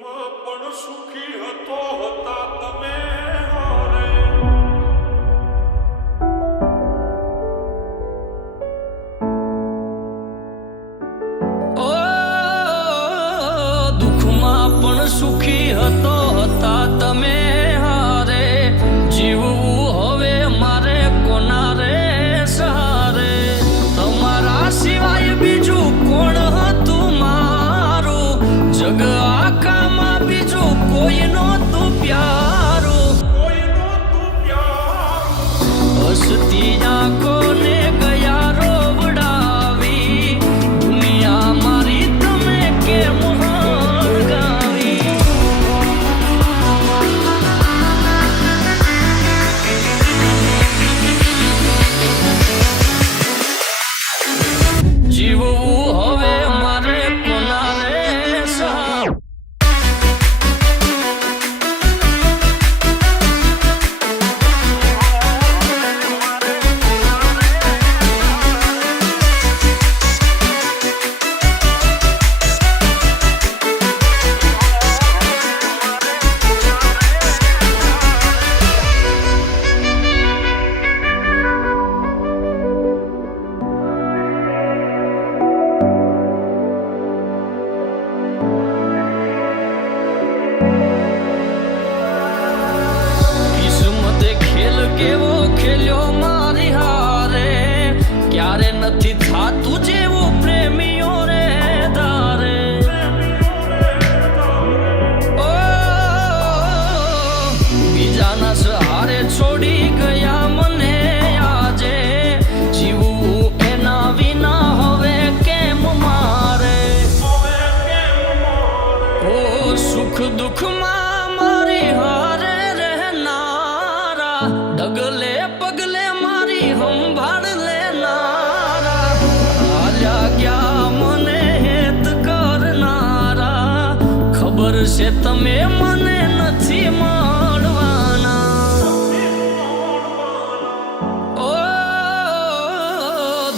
દુઃખમાં પણ સુખી હતા તમે હારે. ઓ દુઃખમાં પણ સુખી હતા તમે હારે. જીવવું હવે મારે કોના રે સહારે. તમારા સિવાય બીજું કોણ હતું મારું. જગ આખામાં બીજું કોઈ નહોતું પ્યારું. હસતી આંખોને ગયા રોવડાવી. દુનિયા મારી તમે કેમ હળગાવી. જીવવું હવે મારે કોના રે સહારે. કિસ્મતે ખેલ કેવો ખેલ્યો મારી હારે. ક્યારે નથી થાતું જેવું પ્રેમીઓ રે ધારે. ઓ બીજાના સહારે છોડી ગયા મને આજે. જીવવું એના વિના હવે કેમ મારે. ઓ સુખ દુઃખમાં મારી હારે રહેનારા. ડગલે પગલે મારી સંભાળ લેનારા. હાલ્યા ગયા મને હેત કરનારા. ખબર છે તમે મને નથી મળવાના. ઓ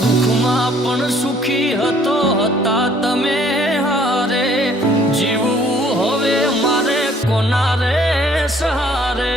દુઃખમાં પણ સુખી હતા તમે હારે. જીવવું હવે મારે કોના રે સહારે.